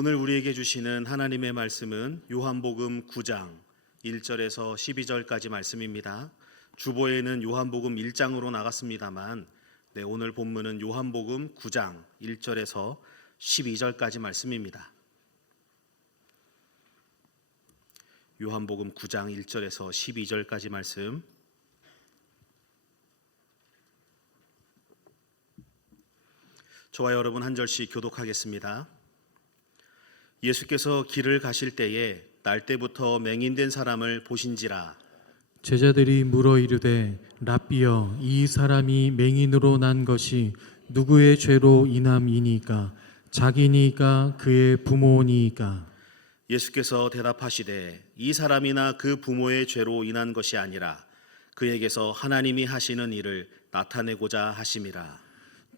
오늘 우리에게 주시는 하나님의 말씀은 요한복음 9장 1절에서 12절까지 말씀입니다. 주보에는 요한복음 1장으로 나갔습니다만 네, 오늘 본문은 요한복음 9장 1절에서 12절까지 말씀입니다. 요한복음 9장 1절에서 12절까지 말씀 저와 여러분 한 절씩 교독하겠습니다. 예수께서 길을 가실 때에 날 때부터 맹인된 사람을 보신지라. 제자들이 물어 이르되 랍비여 이 사람이 맹인으로 난 것이 누구의 죄로 인함이니까? 자기니까 그의 부모니까? 예수께서 대답하시되 이 사람이나 그 부모의 죄로 인한 것이 아니라 그에게서 하나님이 하시는 일을 나타내고자 하심이라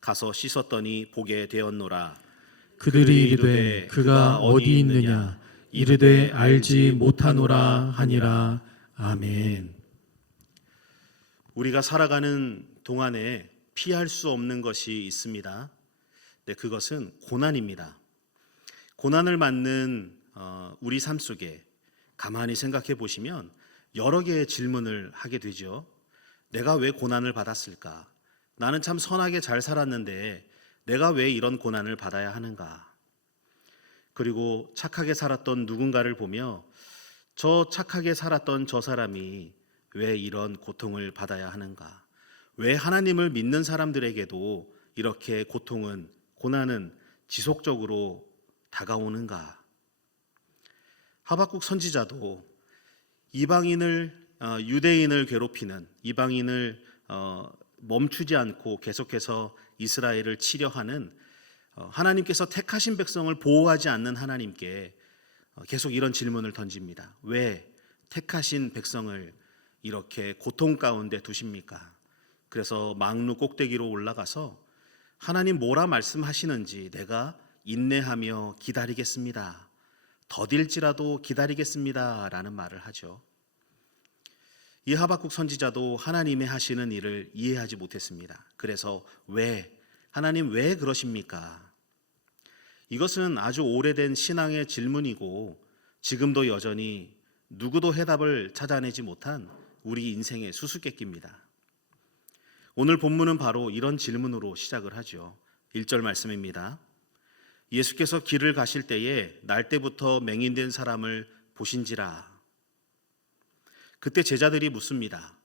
가서 씻었더니 보게 되었노라 그들이 이르되 그가 어디 있느냐 이르되 알지 못하노라 하니라 아멘 우리가 살아가는 동안에 피할 수 없는 것이 있습니다. 네, 그것은 고난입니다. 고난을 맞는 어, 우리 삶 속에 가만히 생각해 보시면 여러 개의 질문을 하게 되죠. 내가 왜 고난을 받았을까? 나는 참 선하게 잘 살았는데 내가 왜 이런 고난을 받아야 하는가? 그리고 착하게 살았던 누군가를 보며 저 착하게 살았던 저 사람이 왜 이런 고통을 받아야 하는가? 왜 하나님을 믿는 사람들에게도 이렇게 고통은 고난은 지속적으로 다가오는가? 하박국 선지자도 이방인을 어, 유대인을 괴롭히는 이방인을 어, 멈추지 않고 계속해서 이스라엘을 치려하는 어, 하나님께서 택하신 백성을 보호하지 않는 하나님께 어, 계속 이런 질문을 던집니다. 왜 택하신 백성을 이렇게 고통 가운데 두십니까? 그래서 망루 꼭대기로 올라가서 하나님 뭐라 말씀하시는지 내가 인내하며 기다리겠습니다. 더딜지라도 기다리겠습니다 라는 말을 하죠. 이 하박국 선지자도 하나님의 하시는 일을 이해하지 못했습니다. 그래서 왜 하나님 왜 그러십니까? 이것은 아주 오래된 신앙의 질문이고 지금도 여전히 누구도 해답을 찾아내지 못한 우리 인생의 수수께끼입니다. 오늘 본문은 바로 이런 질문으로 시작을 하죠. 1절 말씀입니다. 예수께서 길을 가실 때에 날 때부터 맹인된 사람을 보신지라. 그때 제자들이 묻습니다.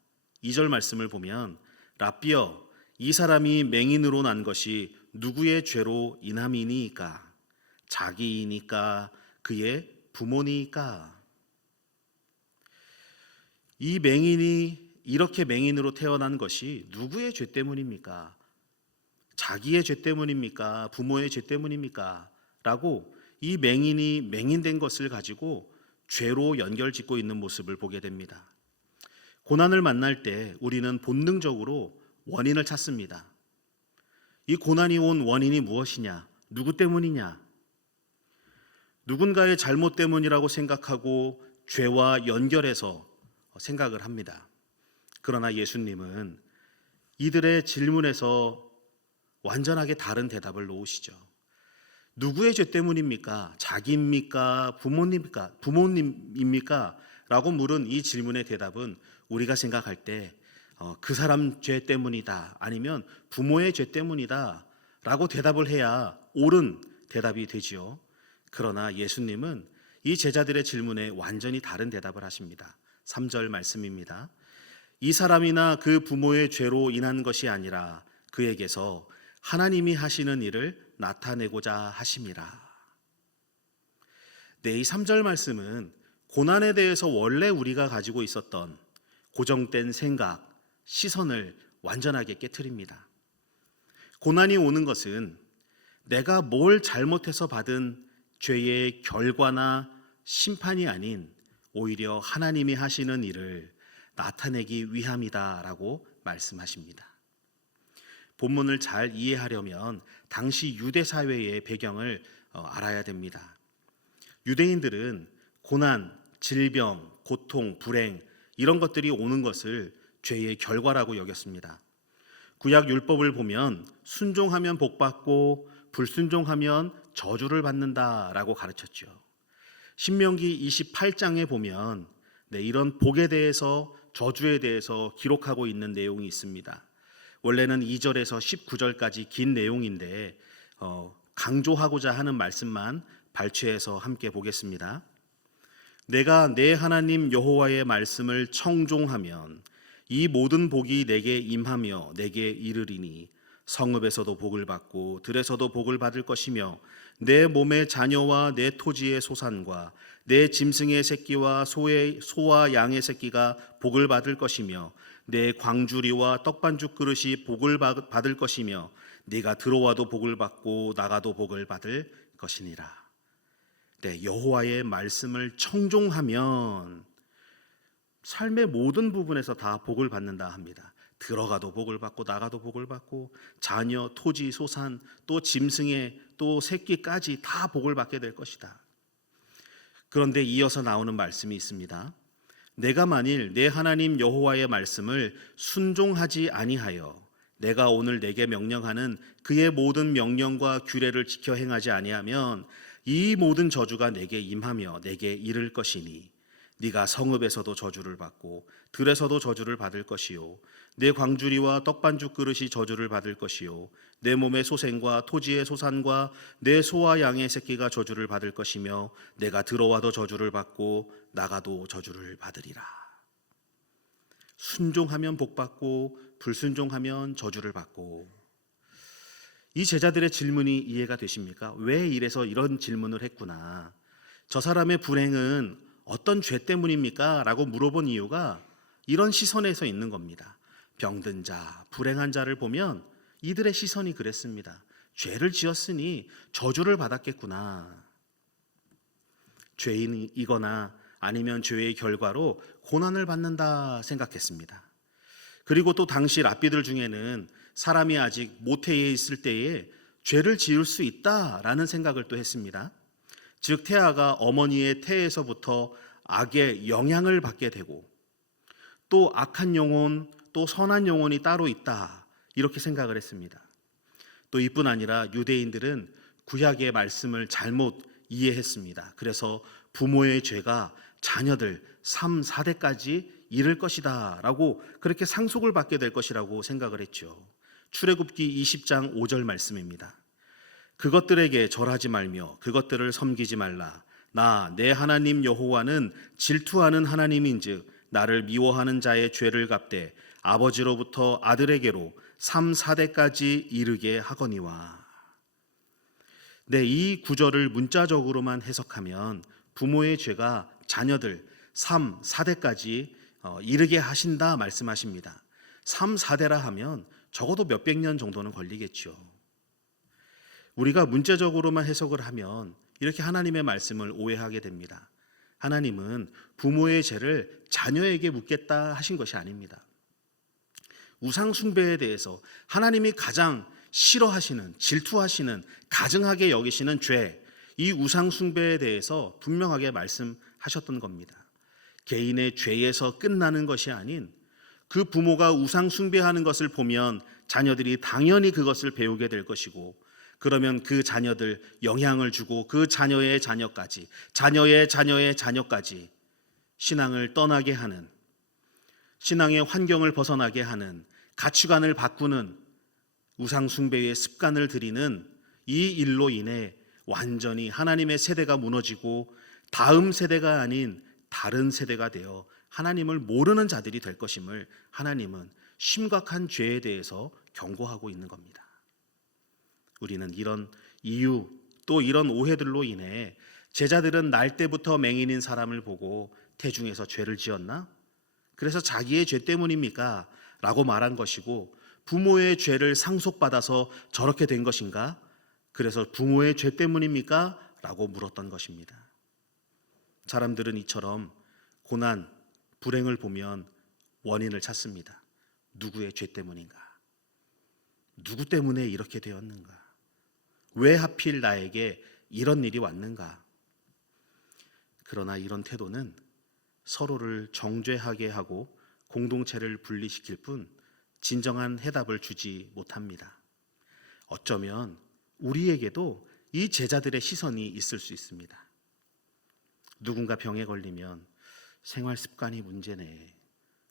2절 말씀을 보면 랍비여 이 사람이 맹인으로 난 것이 누구의 죄로 인함이니까 자기이니까 그의 부모니까 이 맹인이 이렇게 맹인으로 태어난 것이 누구의 죄 때문입니까? 자기의 죄 때문입니까? 부모의 죄 때문입니까? 라고 이 맹인이 맹인된 것을 가지고 죄로 연결짓고 있는 모습을 보게 됩니다. 고난을 만날 때 우리는 본능적으로 원인을 찾습니다. 이 고난이 온 원인이 무엇이냐? 누구 때문이냐? 누군가의 잘못 때문이라고 생각하고 죄와 연결해서 생각을 합니다. 그러나 예수님은 이들의 질문에서 완전하게 다른 대답을 놓으시죠. 누구의 죄 때문입니까? 자기입니까? 부모님입니까? 부모님입니까? 라고 물은 이 질문의 대답은 우리가 생각할 때 그 사람 죄 때문이다 아니면 부모의 죄 때문이다 라고 대답을 해야 옳은 대답이 되지요. 그러나 예수님은 이 제자들의 질문에 완전히 다른 대답을 하십니다. 3절 말씀입니다. 이 사람이나 그 부모의 죄로 인한 것이 아니라 그에게서 하나님이 하시는 일을 나타내고자 하심이라. 네, 이 3절 말씀은 고난에 대해서 원래 우리가 가지고 있었던 고정된 생각, 시선을 완전하게 깨뜨립니다. 고난이 오는 것은 내가 뭘 잘못해서 받은 죄의 결과나 심판이 아닌 오히려 하나님이 하시는 일을 나타내기 위함이다라고 말씀하십니다. 본문을 잘 이해하려면 당시 유대 사회의 배경을 어, 알아야 됩니다. 유대인들은 고난, 질병, 고통, 불행 이런 것들이 오는 것을 죄의 결과라고 여겼습니다. 구약 율법을 보면 순종하면 복 받고 불순종하면 저주를 받는다라고 가르쳤죠. 신명기 28장에 보면 네, 이런 복에 대해서 저주에 대해서 기록하고 있는 내용이 있습니다. 원래는 2절에서 19절까지 긴 내용인데 어, 강조하고자 하는 말씀만 발췌해서 함께 보겠습니다. 내가 내 하나님 여호와의 말씀을 청종하면 이 모든 복이 내게 임하며 내게 이르리니 성읍에서도 복을 받고 들에서도 복을 받을 것이며 내 몸의 자녀와 내 토지의 소산과 내 짐승의 새끼와 소의 소와 양의 새끼가 복을 받을 것이며 내 광주리와 떡반죽 그릇이 복을 받- 받을 것이며 네가 들어와도 복을 받고 나가도 복을 받을 것이니라. 네, 여호와의 말씀을 청종하면 삶의 모든 부분에서 다 복을 받는다 합니다. 들어가도 복을 받고 나가도 복을 받고 자녀, 토지, 소산, 또 짐승의 또 새끼까지 다 복을 받게 될 것이다. 그런데 이어서 나오는 말씀이 있습니다. 내가 만일 내 하나님 여호와의 말씀을 순종하지 아니하여 내가 오늘 내게 명령하는 그의 모든 명령과 규례를 지켜 행하지 아니하면 이 모든 저주가 내게 임하며 내게 이를 것이니 네가 성읍에서도 저주를 받고 들에서도 저주를 받을 것이요 내 광주리와 떡반죽 그릇이 저주를 받을 것이요 내 몸의 소생과 토지의 소산과 내 소와 양의 새끼가 저주를 받을 것이며 내가 들어와도 저주를 받고 나가도 저주를 받으리라 순종하면 복 받고 불순종하면 저주를 받고 이 제자들의 질문이 이해가 되십니까? 왜 이래서 이런 질문을 했구나. 저 사람의 불행은 어떤 죄 때문입니까? 라고 물어본 이유가 이런 시선에서 있는 겁니다. 병든 자, 불행한 자를 보면 이들의 시선이 그랬습니다. 죄를 지었으니 저주를 받았겠구나. 죄인이거나 아니면 죄의 결과로 고난을 받는다 생각했습니다. 그리고 또 당시 랍비들 중에는 사람이 아직 모태에 있을 때에 죄를 지을 수 있다라는 생각을 또 했습니다. 즉 태아가 어머니의 태에서부터 악의 영향을 받게 되고 또 악한 영혼 또 선한 영혼이 따로 있다 이렇게 생각을 했습니다. 또 이뿐 아니라 유대인들은 구약의 말씀을 잘못 이해했습니다. 그래서 부모의 죄가 자녀들 3, 4대까지 이를 것이다라고 그렇게 상속을 받게 될 것이라고 생각을 했죠. 출애굽기 20장 5절 말씀입니다. 그것들에게 절하지 말며 그것들을 섬기지 말라. 나 내 하나님 여호와는 질투하는 하나님인즉 나를 미워하는 자의 죄를 갚되 아버지로부터 아들에게로 3, 4대까지 이르게 하거니와. 네, 이 구절을 문자적으로만 해석하면 부모의 죄가 자녀들 3, 4대까지 어, 이르게 하신다 말씀하십니다. 3, 4대라 하면 적어도 몇백 년 정도는 걸리겠죠. 우리가 문자적으로만 해석을 하면 이렇게 하나님의 말씀을 오해하게 됩니다. 하나님은 부모의 죄를 자녀에게 묻겠다 하신 것이 아닙니다. 우상 숭배에 대해서 하나님이 가장 싫어하시는 질투하시는 가증하게 여기시는 죄, 이 우상 숭배에 대해서 분명하게 말씀하셨던 겁니다. 개인의 죄에서 끝나는 것이 아닌 그 부모가 우상 숭배하는 것을 보면 자녀들이 당연히 그것을 배우게 될 것이고 그러면 그 자녀들 영향을 주고 그 자녀의 자녀까지 자녀의 자녀의 자녀까지 신앙을 떠나게 하는 신앙의 환경을 벗어나게 하는 가치관을 바꾸는 우상 숭배의 습관을 들이는 이 일로 인해 완전히 하나님의 세대가 무너지고 다음 세대가 아닌 다른 세대가 되어 하나님을 모르는 자들이 될 것임을 하나님은 심각한 죄에 대해서 경고하고 있는 겁니다. 우리는 이런 이유 또 이런 오해들로 인해 제자들은 날 때부터 맹인인 사람을 보고 태중에서 죄를 지었나? 그래서 자기의 죄 때문입니까? 라고 말한 것이고 부모의 죄를 상속받아서 저렇게 된 것인가? 그래서 부모의 죄 때문입니까? 라고 물었던 것입니다. 사람들은 이처럼 고난, 불행을 보면 원인을 찾습니다. 누구의 죄 때문인가? 누구 때문에 이렇게 되었는가? 왜 하필 나에게 이런 일이 왔는가? 그러나 이런 태도는 서로를 정죄하게 하고 공동체를 분리시킬 뿐 진정한 해답을 주지 못합니다. 어쩌면 우리에게도 이 제자들의 시선이 있을 수 있습니다. 누군가 병에 걸리면 생활 습관이 문제네.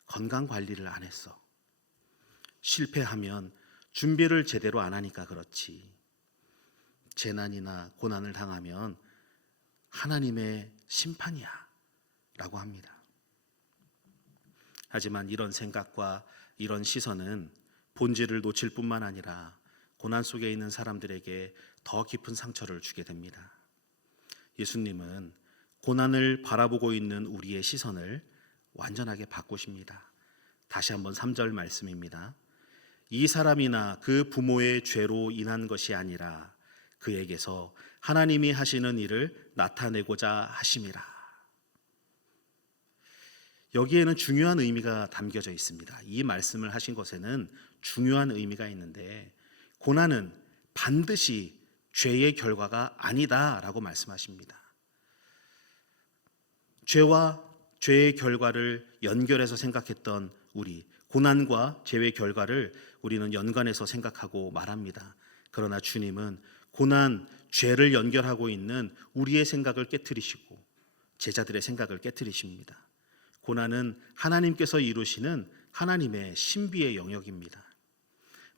건강 관리를 안 했어. 실패하면 준비를 제대로 안 하니까 그렇지. 재난이나 고난을 당하면 하나님의 심판이야. 라고 합니다. 하지만 이런 생각과 이런 시선은 본질을 놓칠 뿐만 아니라 고난 속에 있는 사람들에게 더 깊은 상처를 주게 됩니다. 예수님은 고난을 바라보고 있는 우리의 시선을 완전하게 바꾸십니다. 다시 한번 3절 말씀입니다. 이 사람이나 그 부모의 죄로 인한 것이 아니라 그에게서 하나님이 하시는 일을 나타내고자 하심이라. 여기에는 중요한 의미가 담겨져 있습니다. 이 말씀을 하신 것에는 중요한 의미가 있는데 고난은 반드시 죄의 결과가 아니다라고 말씀하십니다. 죄와 죄의 결과를 연결해서 생각했던 우리 고난과 죄의 결과를 우리는 연관해서 생각하고 말합니다. 그러나 주님은 고난, 죄를 연결하고 있는 우리의 생각을 깨뜨리시고 제자들의 생각을 깨뜨리십니다. 고난은 하나님께서 이루시는 하나님의 신비의 영역입니다.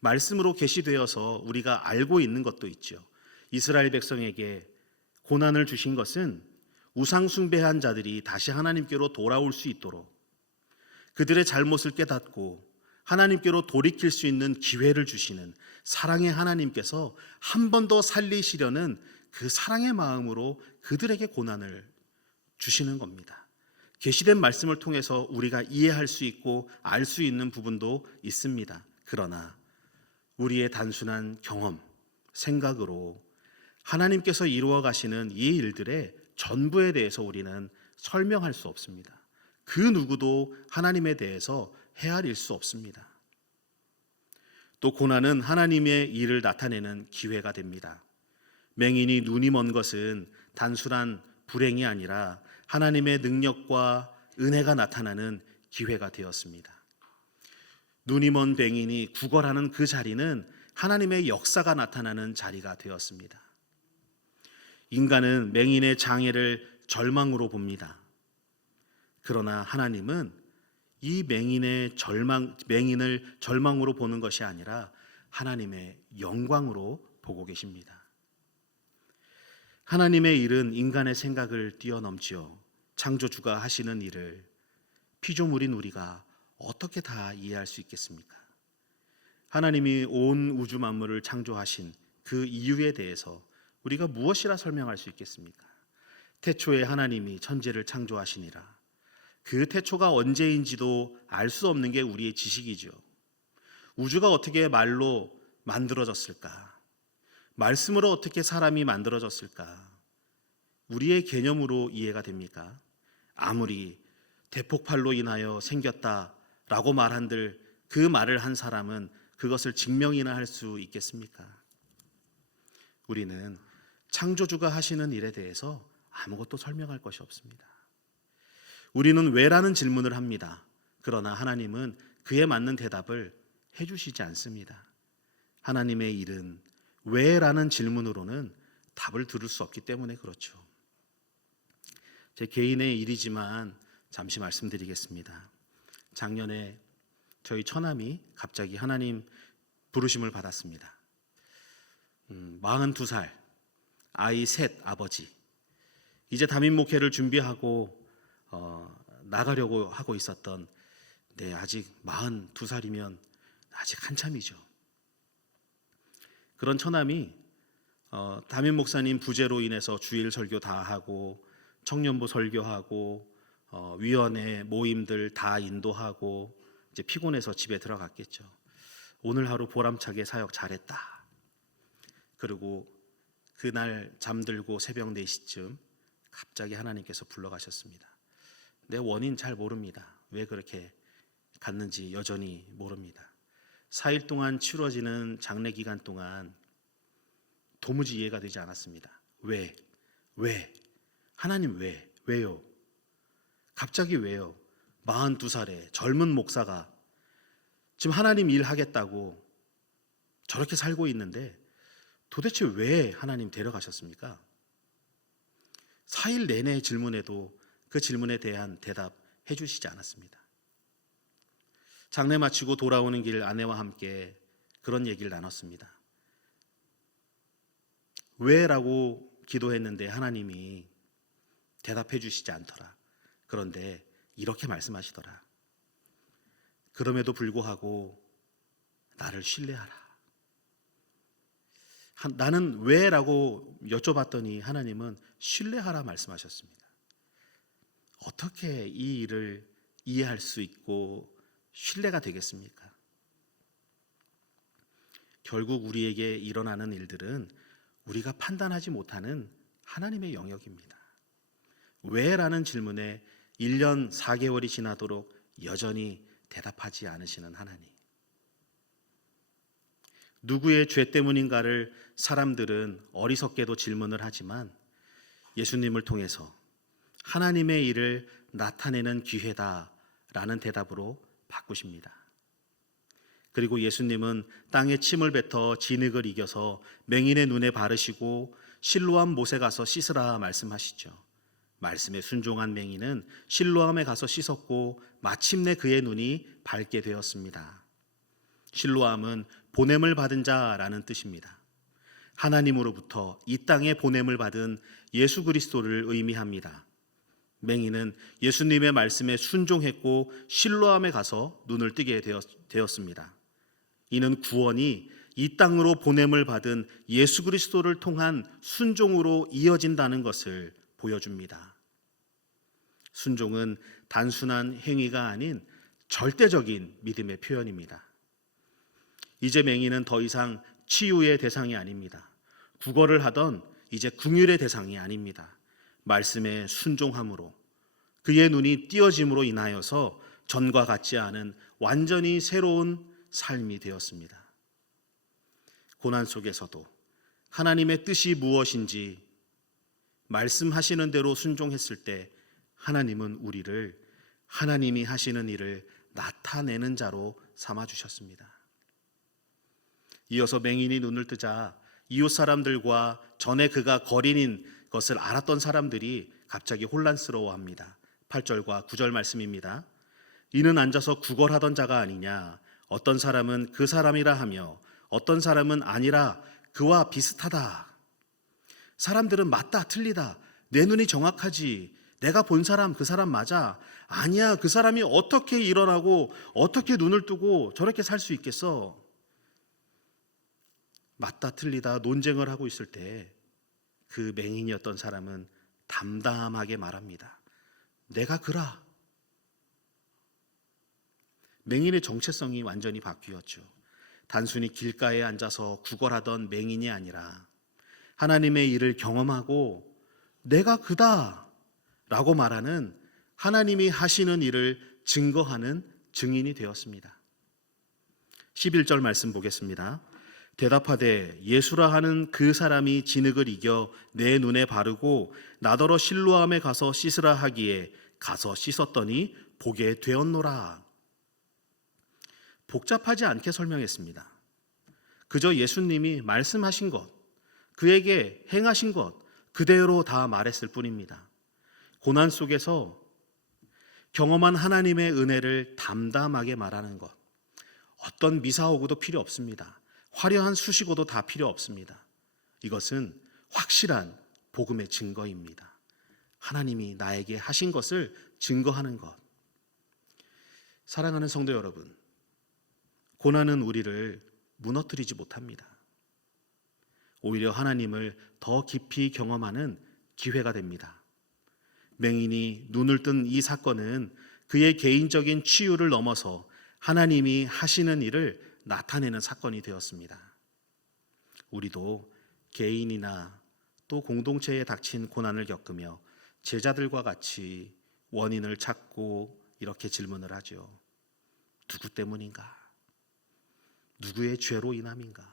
말씀으로 계시되어서 우리가 알고 있는 것도 있죠. 이스라엘 백성에게 고난을 주신 것은 우상 숭배한 자들이 다시 하나님께로 돌아올 수 있도록 그들의 잘못을 깨닫고 하나님께로 돌이킬 수 있는 기회를 주시는 사랑의 하나님께서 한 번 더 살리시려는 그 사랑의 마음으로 그들에게 고난을 주시는 겁니다. 계시된 말씀을 통해서 우리가 이해할 수 있고 알 수 있는 부분도 있습니다. 그러나 우리의 단순한 경험, 생각으로 하나님께서 이루어 가시는 이 일들의 전부에 대해서 우리는 설명할 수 없습니다. 그 누구도 하나님에 대해서 헤아릴 수 없습니다. 또 고난은 하나님의 일을 나타내는 기회가 됩니다. 맹인이 눈이 먼 것은 단순한 불행이 아니라 하나님의 능력과 은혜가 나타나는 기회가 되었습니다. 눈이 먼 맹인이 구걸하는 그 자리는 하나님의 역사가 나타나는 자리가 되었습니다. 인간은 맹인의 장애를 절망으로 봅니다. 그러나 하나님은 이 맹인의 절망 맹인을 절망으로 보는 것이 아니라 하나님의 영광으로 보고 계십니다. 하나님의 일은 인간의 생각을 뛰어넘지요. 창조주가 하시는 일을 피조물인 우리가 어떻게 다 이해할 수 있겠습니까? 하나님이 온 우주 만물을 창조하신 그 이유에 대해서 우리가 무엇이라 설명할 수 있겠습니까? 태초에 하나님이 천지를 창조하시니라. 그 태초가 언제인지도 알 수 없는 게 우리의 지식이죠. 우주가 어떻게 말로 만들어졌을까? 말씀으로 어떻게 사람이 만들어졌을까? 우리의 개념으로 이해가 됩니까? 아무리 대폭발로 인하여 생겼다라고 말한들 그 말을 한 사람은 그것을 증명이나 할 수 있겠습니까? 우리는 창조주가 하시는 일에 대해서 아무것도 설명할 것이 없습니다. 우리는 왜라는 질문을 합니다. 그러나 하나님은 그에 맞는 대답을 해주시지 않습니다. 하나님의 일은 왜라는 질문으로는 답을 들을 수 없기 때문에 그렇죠. 제 개인의 일이지만 잠시 말씀드리겠습니다. 작년에 저희 처남이 갑자기 하나님 부르심을 받았습니다. 음, 42살 아이 셋 아버지. 이제 담임 목회를 준비하고 어, 나가려고 하고 있었던 네 아직 42살이면 아직 한참이죠. 그런 처남이 어, 담임 목사님 부재로 인해서 주일 설교 다 하고 청년부 설교하고 어, 위원회 모임들 다 인도하고 이제 피곤해서 집에 들어갔겠죠. 오늘 하루 보람차게 사역 잘했다. 그리고 그날 잠들고 새벽 4시쯤 갑자기 하나님께서 불러가셨습니다. 내 원인 잘 모릅니다. 왜 그렇게 갔는지 여전히 모릅니다. 4일 동안 치러지는 장례 기간 동안 도무지 이해가 되지 않았습니다. 왜? 왜? 하나님 왜? 왜요? 갑자기 왜요? 42살에 젊은 목사가 지금 하나님 일 하겠다고 저렇게 살고 있는데 도대체 왜 하나님 데려가셨습니까? 4일 내내 질문해도 그 질문에 대한 대답 해 주시지 않았습니다. 장례 마치고 돌아오는 길 아내와 함께 그런 얘기를 나눴습니다. 왜 라고 기도했는데 하나님이 대답해 주시지 않더라. 그런데 이렇게 말씀하시더라. 그럼에도 불구하고 나를 신뢰하라. 한- 나는 왜 라고 여쭤봤더니 하나님은 신뢰하라 말씀하셨습니다. 어떻게 이 일을 이해할 수 있고 신뢰가 되겠습니까? 결국 우리에게 일어나는 일들은 우리가 판단하지 못하는 하나님의 영역입니다. 왜 라는 질문에 1년 4개월이 지나도록 여전히 대답하지 않으시는 하나님. 누구의 죄 때문인가를 사람들은 어리석게도 질문을 하지만 예수님을 통해서 하나님의 일을 나타내는 기회다라는 대답으로 바꾸십니다. 그리고 예수님은 땅에 침을 뱉어 진흙을 이겨서 맹인의 눈에 바르시고 실로암 못에 가서 씻으라 말씀하시죠. 말씀에 순종한 맹인은 실로암에 가서 씻었고 마침내 그의 눈이 밝게 되었습니다. 실로암은 보냄을 받은 자라는 뜻입니다. 하나님으로부터 이 땅에 보냄을 받은 예수 그리스도를 의미합니다. 맹인은 예수님의 말씀에 순종했고 실로암에 가서 눈을 뜨게 되었, 습니다 이는 구원이 이 땅으로 보냄을 받은 예수 그리스도를 통한 순종으로 이어진다는 것을 보여줍니다. 순종은 단순한 행위가 아닌 절대적인 믿음의 표현입니다. 이제 맹인은 더 이상 치유의 대상이 아닙니다. 국어를 하던 이제 궁율의 대상이 아닙니다. 말씀에 순종함으로 그의 눈이 띄어짐으로 인하여서 전과 같지 않은 완전히 새로운 삶이 되었습니다. 고난 속에서도 하나님의 뜻이 무엇인지 말씀하시는 대로 순종했을 때 하나님은 우리를 하나님이 하시는 일을 나타내는 자로 삼아 주셨습니다. 이어서 맹인이 눈을 뜨자 이웃 사람들과 전에 그가 거린인 것을 알았던 사람들이 갑자기 혼란스러워합니다. 8절과 9절 말씀입니다. 이는 앉아서 구걸하던 자가 아니냐 어떤 사람은 그 사람이라 하며 어떤 사람은 아니라 그와 비슷하다. 사람들은 맞다 틀리다. 내 눈이 정확하지. 내가 본 사람 그 사람 맞아. 아니야. 그 사람이 어떻게 일어나고 어떻게 눈을 뜨고 저렇게 살 수 있겠어? 맞다 틀리다 논쟁을 하고 있을 때 그 맹인이었던 사람은 담담하게 말합니다. 내가 그라. 맹인의 정체성이 완전히 바뀌었죠. 단순히 길가에 앉아서 구걸하던 맹인이 아니라 하나님의 일을 경험하고 내가 그다 라고 말하는 하나님이 하시는 일을 증거하는 증인이 되었습니다. 11절 말씀 보겠습니다. 대답하되 예수라 하는 그 사람이 진흙을 이겨 내 눈에 바르고 나더러 실로암에 가서 씻으라 하기에 가서 씻었더니 보게 되었노라. 복잡하지 않게 설명했습니다. 그저 예수님이 말씀하신 것, 그에게 행하신 것 그대로 다 말했을 뿐입니다. 고난 속에서 경험한 하나님의 은혜를 담담하게 말하는 것. 어떤 미사오구도 필요 없습니다. 화려한 수식어도 다 필요 없습니다. 이것은 확실한 복음의 증거입니다. 하나님이 나에게 하신 것을 증거하는 것. 사랑하는 성도 여러분, 고난은 우리를 무너뜨리지 못합니다. 오히려 하나님을 더 깊이 경험하는 기회가 됩니다. 맹인이 눈을 뜬 이 사건은 그의 개인적인 치유를 넘어서 하나님이 하시는 일을 나타내는 사건이 되었습니다. 우리도 개인이나 또 공동체에 닥친 고난을 겪으며 제자들과 같이 원인을 찾고 이렇게 질문을 하죠. 누구 때문인가? 누구의 죄로 인함인가?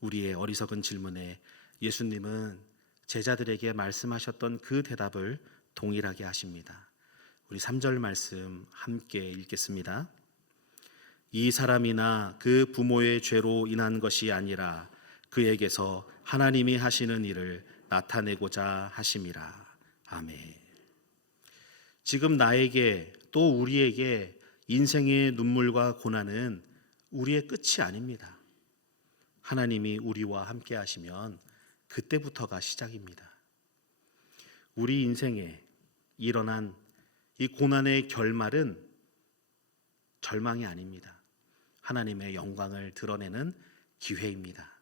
우리의 어리석은 질문에 예수님은 제자들에게 말씀하셨던 그 대답을 동일하게 하십니다. 우리 3절 말씀 함께 읽겠습니다. 이 사람이나 그 부모의 죄로 인한 것이 아니라 그에게서 하나님이 하시는 일을 나타내고자 하심이라. 아멘. 지금 나에게 또 우리에게 인생의 눈물과 고난은 우리의 끝이 아닙니다. 하나님이 우리와 함께 하시면 그때부터가 시작입니다. 우리 인생에 일어난 이 고난의 결말은 절망이 아닙니다. 하나님의 영광을 드러내는 기회입니다.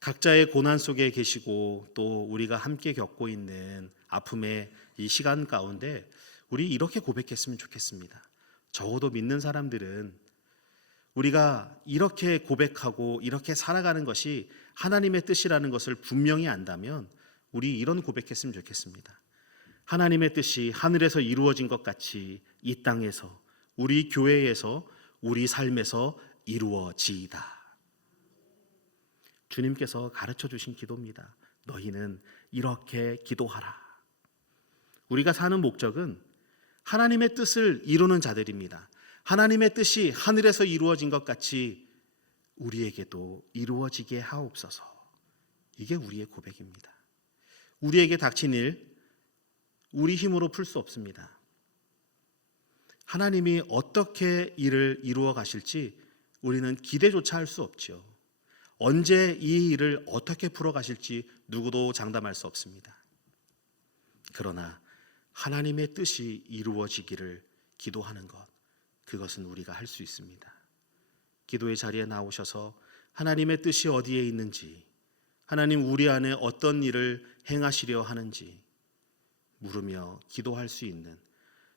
각자의 고난 속에 계시고 또 우리가 함께 겪고 있는 아픔의 이 시간 가운데 우리 이렇게 고백했으면 좋겠습니다. 적어도 믿는 사람들은 우리가 이렇게 고백하고 이렇게 살아가는 것이 하나님의 뜻이라는 것을 분명히 안다면 우리 이런 고백했으면 좋겠습니다. 하나님의 뜻이 하늘에서 이루어진 것 같이 이 땅에서 우리 교회에서 우리 삶에서 이루어지이다. 주님께서 가르쳐 주신 기도입니다. 너희는 이렇게 기도하라. 우리가 사는 목적은 하나님의 뜻을 이루는 자들입니다. 하나님의 뜻이 하늘에서 이루어진 것 같이 우리에게도 이루어지게 하옵소서. 이게 우리의 고백입니다. 우리에게 닥친 일, 우리 힘으로 풀 수 없습니다. 하나님이 어떻게 일을 이루어 가실지 우리는 기대조차 할 수 없죠. 언제 이 일을 어떻게 풀어 가실지 누구도 장담할 수 없습니다. 그러나 하나님의 뜻이 이루어지기를 기도하는 것, 그것은 우리가 할 수 있습니다. 기도의 자리에 나오셔서 하나님의 뜻이 어디에 있는지, 하나님 우리 안에 어떤 일을 행하시려 하는지 물으며 기도할 수 있는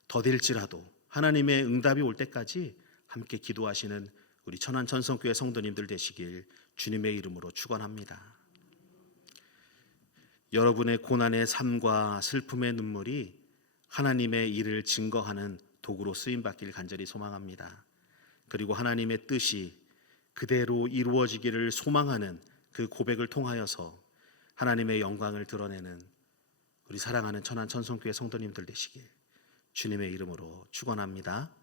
더딜지라도 하나님의 응답이 올 때까지 함께 기도하시는 우리 천안 천성교회 성도님들 되시길 주님의 이름으로 축원합니다. 여러분의 고난의 삶과 슬픔의 눈물이 하나님의 일을 증거하는 도구로 쓰임 받길 간절히 소망합니다. 그리고 하나님의 뜻이 그대로 이루어지기를 소망하는 그 고백을 통하여서 하나님의 영광을 드러내는 우리 사랑하는 천안 천성교회 성도님들 되시길 주님의 이름으로 축원합니다.